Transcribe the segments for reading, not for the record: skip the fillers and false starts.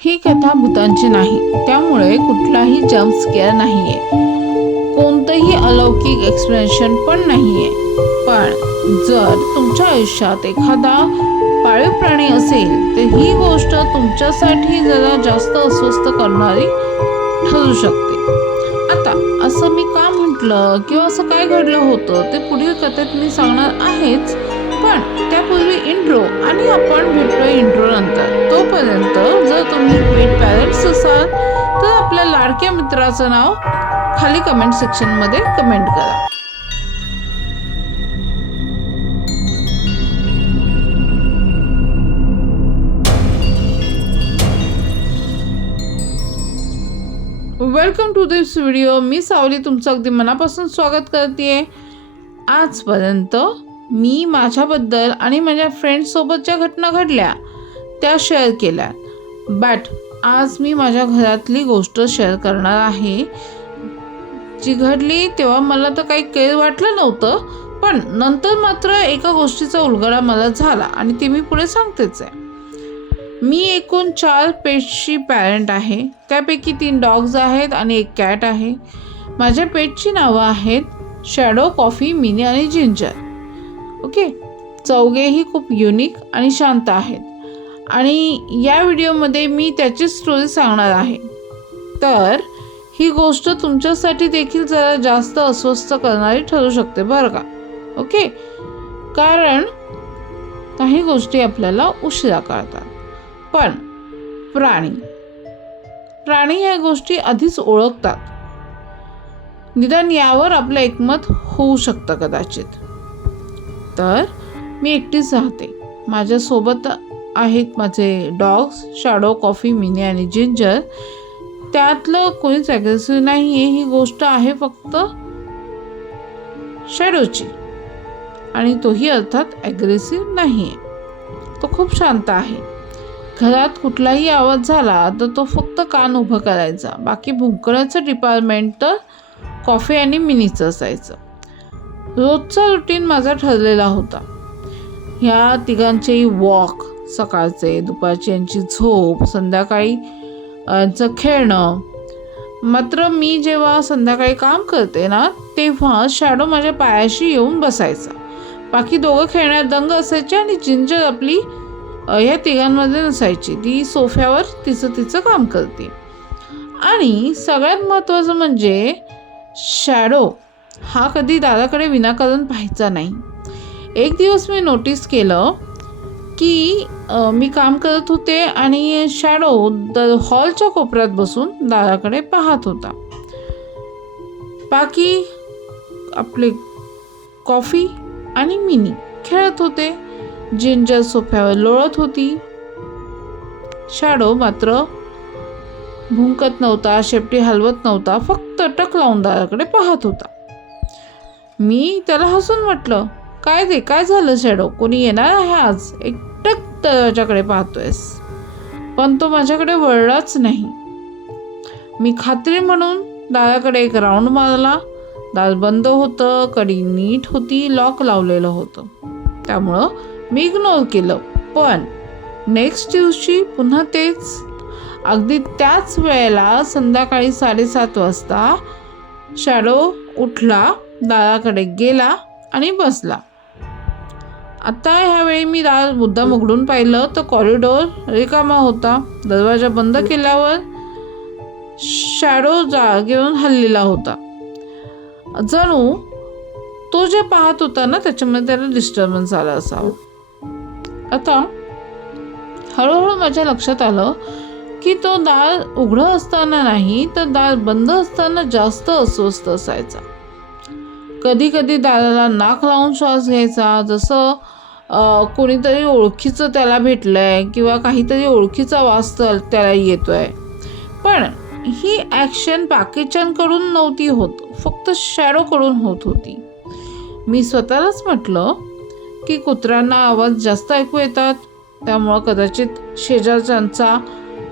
ही कथा भूतांची नाही, त्यामुळे कुठलाही जम्प स्केअर नाहीये, कोणतंही अलौकिक एक्सप्लेनेशन पण नाहीये. पण जर तुमच्या आयुष्यात एखादा पाळीव प्राणी असेल तर ही गोष्ट तुमच्यासाठी जरा जास्त अस्वस्थ करणारी ठरू शकते. आता असं मी का म्हटलं किंवा असं काय घडलं होतं ते पुढील कथेत मी सांगणार आहेच, पण त्यापूर्वी इंट्रो आणि आपण भेटूया इंट्रो नंतर. तोपर्यंत जर तुम्ही पेट पॅरेंट्स असाल तर आपल्या लाडक्या मित्राचं नाव खाली कमेंट सेक्शनमध्ये कमेंट करा. Welcome to this video. मी सावली तुमचं अगदी मनापासून स्वागत करते. आजपर्यंत मी माझ्याबद्दल आणि माझ्या फ्रेंड्ससोबत ज्या घटना घडल्या त्या शेअर केल्या, बट आज मी माझ्या घरातली गोष्ट शेअर करणार आहे जी घडली तेव्हा मला तर काही वाटलं नव्हतं, पण नंतर मात्र एका गोष्टीचा उलगडा मला झाला आणि ते मी पुढे सांगतेच आहे. मी एकूण 4 पेट्सची पॅरेंट आहे. त्यापैकी 3 डॉग्स आहेत आणि 1 कॅट आहे. माझ्या पेटची नावं आहेत शॅडो, कॉफी, मिनी आणि जिंजर. ओके, चौघेही खूप युनिक आणि शांत आहेत आणि या व्हिडिओमध्ये मी त्याची स्टोरी सांगणार आहे. तर ही गोष्ट तुमच्यासाठी देखील जरा जास्त अस्वस्थ करणारी ठरू शकते बरं का. ओके, कारण काही गोष्टी आपल्याला उशिरा कळतात. पण प्राणी ह्या गोष्टी आधीच ओळखतात. निदान यावर आपलं एकमत होऊ शकतं कदाचित. तर मी एकटीच राहते. माझ्यासोबत आहेत माझे डॉग्स शॅडो, कॉफी, मिनी आणि जिंजर. त्यातलं कोणीच ॲग्रेसिव्ह नाही आहे. ही गोष्ट आहे फक्त शॅडोची आणि तोही अर्थात ॲग्रेसिव्ह नाही आहे. तो खूप शांत आहे. घरात कुठलाही आवाज झाला तर तो फक्त कान उभं करायचा. बाकी भुंकण्याचं डिपार्टमेंट तर कॉफी आणि मिनीचं असायचं. रोजचा रुटीन माझा ठरलेला होता. ह्या तिघांचेही वॉक, सकाळचे, दुपारची यांची झोप, संध्याकाळी यांचं खेळणं. मात्र मी जेव्हा संध्याकाळी काम करते ना तेव्हा शॅडो माझ्या पायाशी येऊन बसायचा. बाकी दोघं खेळण्यात दंग असायचे आणि जिंजर आपली ह्या तिघांमध्ये नसायची. ती सोफ्यावर तिचं काम करते. आणि सगळ्यात महत्त्वाचं म्हणजे शॅडो हा कधी दादाकडे विनाकारण पाहायचा नाही. एक दिवस मी नोटीस केलं की मी काम करत होते आणि शॅडो हॉलच्या कोपऱ्यात बसून दादाकडे पाहत होता. बाकी आपले कॉफी आणि मिनी खेळत होते. जिंजर सोफ्यावर लोळत होती. शॅडो मात्र भुंकत नव्हता, शेपटी हलवत नव्हता, फक्त टक लावून दादाकडे पाहत होता. मी त्याला हसून म्हटलं, काय झालं शॅडो, कोणी येणार आहे आज? एकटक दरवाजाकडे पाहतोयस? पण तो माझ्याकडे वळलाच नाही. मी खात्री म्हणून दाराकडे एक राऊंड मारला. दार बंद होतं, कडी नीट होती, लॉक लावलेलं होतं. त्यामुळं मी इग्नोर केलं. पण नेक्स्ट दिवशी पुन्हा तेच. अगदी त्याच वेळेला संध्याकाळी 7:30 वाजता शॅडो उठला, दाराकडे गेला आणि बसला. आता ह्यावेळी मी दार मुद्दाम उघडून पाहिलं तर कॉरिडॉर रिकामा होता. दरवाजा बंद केल्यावर शॅडो जागेवरून हललेला होता. जणू तो जे पाहत होता ना त्याच्यामध्ये त्याला डिस्टर्बन्स आला असावा. आता हळूहळू माझ्या लक्षात आलं की तो दार उघडं असताना नाही तर दार बंद असताना जास्त अस्वस्थ असायचा. कधी कधी दाराला नाक लावून श्वास घ्यायचा, जसं कोणीतरी ओळखीचं त्याला भेटलंय किंवा काहीतरी ओळखीचा वास त्याला येतोय. पण ही ॲक्शन बाकीच्यांकडून नव्हती होत, फक्त शॅडोकडून होत होती. मी स्वतःलाच म्हटलं की कुत्र्यांना आवाज जास्त ऐकू येतात, त्यामुळं कदाचित शेजारच्यांचा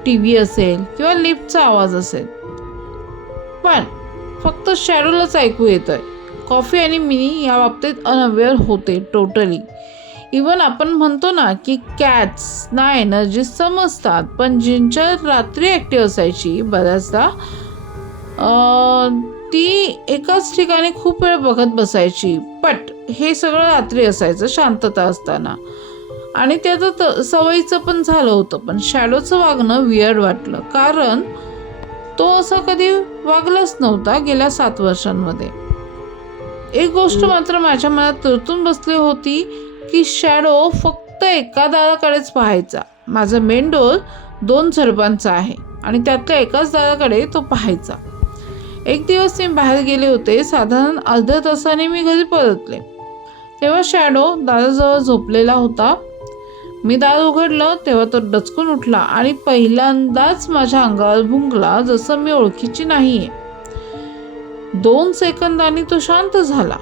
TV असेल किंवा लिफ्टचा आवाज असेल. पण फक्त शॅडोलाच ऐकू येतोय. कॉफी आणि मिनी या बाबतीत अनअवेअर होते टोटली. इवन आपण म्हणतो ना की कॅट्सना एनर्जी समजतात, पण जिंजर रात्री ॲक्टिव्ह असायची बऱ्याचदा. ती एकाच ठिकाणी खूप वेळ बघत बसायची, बट हे सगळं रात्री असायचं शांतता असताना. आणि त्याचं सवयीचं पण झालं होतं. पण शॅडोचं वागणं वियर्ड वाटलं, कारण तो असा कधी वागलाच नव्हता गेल्या 7 वर्षांमध्ये. एक गोष्ट मात्र माझ्या मनात तरतून बसली होती की शॅडो फक्त एका दाराकडेच पाहायचा. माझा मेन डोर 2 झडपांचा आहे आणि त्यातल्या एकाच दाराकडे तो पाहायचा. एक दिवस मी बाहेर गेले होते. साधारण अर्ध्या तासाने मी घरी परतले, तेव्हा शॅडो दाराजवळ झोपलेला होता. मी दार उघडलं तेव्हा तो डचकून उठला आणि पहिल्यांदाच माझ्या अंगावर भुंकला, जसं मी ओळखीची नाहीये. 2 सेकंदांनी तो शांत झाला,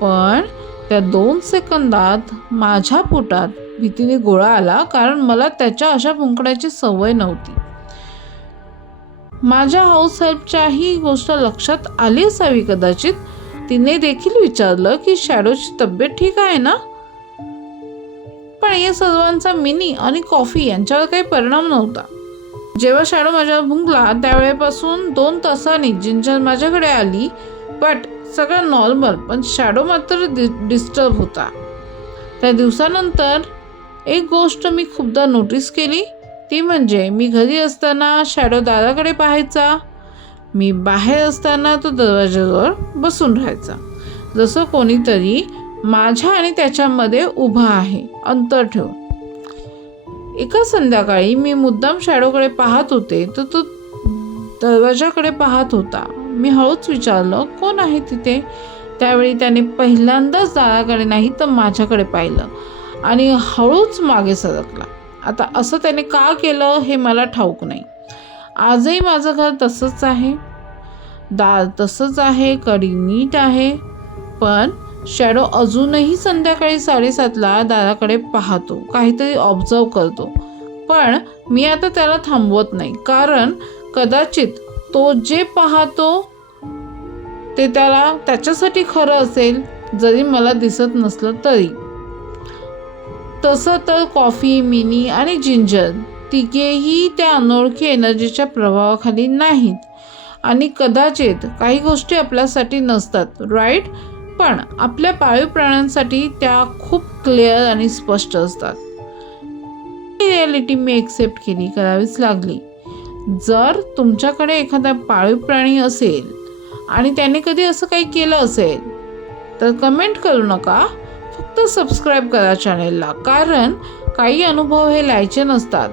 पण त्या 2 सेकंदात माझ्या पोटात भीतीने गोळा आला, कारण मला त्याच्या अशा भुंकण्याची सवय नव्हती. माझ्या हाऊस हेल्पच्या ही गोष्ट लक्षात आली असावी कदाचित. तिने देखील विचारलं की शॅडोची तब्येत ठीक आहे ना. पण या सर्वांचा मिनी आणि कॉफी यांच्यावर काही परिणाम नव्हता. जेव्हा शॅडो माझ्यावर भुंकला त्यावेळेपासून 2 तासांनी जिंजर माझ्याकडे आली, बट सगळं नॉर्मल. पण शॅडो मात्र डिस्टर्ब होता. त्या दिवसानंतर एक गोष्ट मी खूपदा नोटीस केली, ती म्हणजे मी घरी असताना शॅडो दाराकडे पाहायचा, मी बाहेर असताना तो दरवाजाजवळ बसून राहायचा, जसं कोणीतरी माझ्या आणि त्याच्यामध्ये उभा आहे, अंतर ठेवून. एका संध्याकाळी मी मुद्दाम शॅडोकडे पाहत होते तर तो दरवाजाकडे पाहत होता. मी हळूच विचारलं, कोण आहे तिथे. त्यावेळी त्याने पहिल्यांदाच दाराकडे नाही तर माझ्याकडे पाहिलं आणि हळूच मागे सरकला. आता असं त्याने का केलं हे मला ठाऊक नाही. आजही माझं घर तसंच आहे, दार तसंच आहे, कडी नीट आहे, पण शॅडो अजूनही संध्याकाळी 7:30ला दाराकडे पाहतो, काहीतरी ऑब्झर्व करतो. पण मी आता त्याला थांबवत नाही, कारण कदाचित तो जे पाहतो ते त्याच्यासाठी खरं असेल, जरी मला दिसत नसलं तरी. तसं तर कॉफी, मिनी आणि जिंजर तिघेही त्या अनोळखी एनर्जीच्या प्रभावाखाली नाहीत आणि कदाचित काही गोष्टी आपल्यासाठी नसतात, राईट. पण आपल्या पाळीव प्राण्यांसाठी त्या खूप क्लिअर आणि स्पष्ट असतात. ही रिॲलिटी मी एक्सेप्ट केली, करावीच लागली. जर तुमच्याकडे एखादा पाळीव प्राणी असेल आणि त्याने कधी असं काही केलं असेल तर कमेंट करू नका, फक्त सबस्क्राईब करा चॅनेलला, कारण काही अनुभव हे लिहायचे नसतात,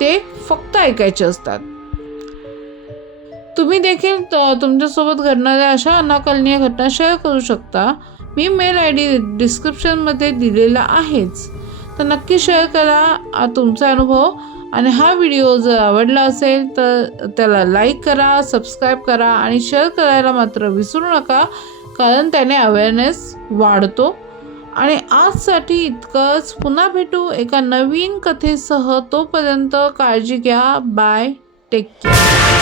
ते फक्त ऐकायचे असतात. तुम्ही देखील तुमच्यासोबत घडणाऱ्या अशा अनाकलनीय घटना शेअर करू शकता. मी मेल ID डिस्क्रिप्शनमध्ये दिलेला आहेच, तर नक्की शेअर करा तुमचा अनुभव. आणि हा व्हिडिओ जर आवडला असेल तर त्याला लाईक करा, सबस्क्राईब करा आणि शेअर करायला मात्र विसरू नका, कारण त्याने अवेअरनेस वाढतो. आणि आजसाठी इतकंच. पुन्हा भेटू एका नवीन कथेसह. तोपर्यंत काळजी घ्या. बाय. Take care.